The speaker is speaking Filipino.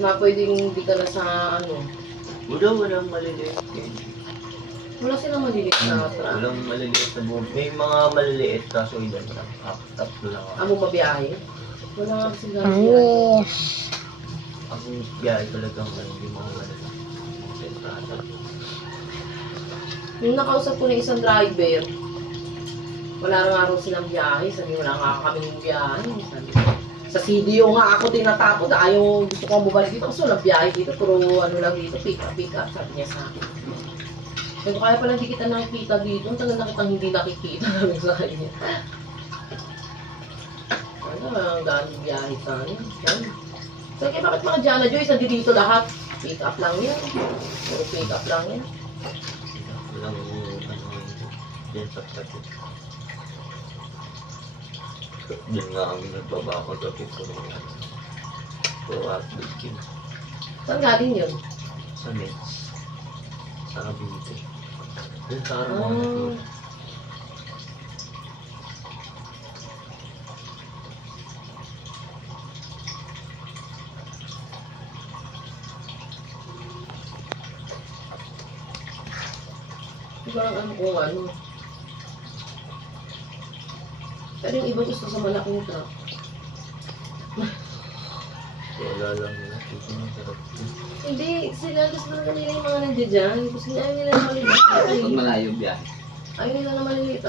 Na pwedeng hindi ka na sa ano. Walang maliliit. Wala silang maliliit na truck. Walang maliliit na buong. May mga maliliit kaso ilan lang. Tatlo lang ako. Amo mabiyahe? Wala nga silang biyahe. Ang biyahe talagang hindi mga maliliit. Mga sentrata. Yung nakausap ko na isang driver, wala nga raw silang biyahe. Sabi, wala nga kaming biyahe. Sabi, sa CDO nga ako tinatakot. Ayaw, gusto kong bumalik dito kasi walang biyahe dito. Puro ano lang dito, pick up. Sabi niya sa akin. Sabi, kaya pala hindi kita nakikita dito. Ang tagal na kitang hindi nakikita namin sa kanya. Ano, ang daming biyahe sa akin. Sabi, bakit mga Jana Joyce, hindi dito lahat? Pick up lang yan. Puro pick up lang yan. Walang yan sa traffic. Yan nga ang nagbabako traffic ko rin. Puro update. Saan galing yun? Sa Mets. Sa Cavite. Yan sa araw mga Ah. natulog. Parang ano kung ano. Pero yung iba gusto sa malaking truck. Wala lang nila. Ito yung sarap. Hindi, sila gusto na nila yung mga nandiyan dyan. Gusto nila nila na maliliit. Pag malayo biyahe. Ayaw nila na maliliit.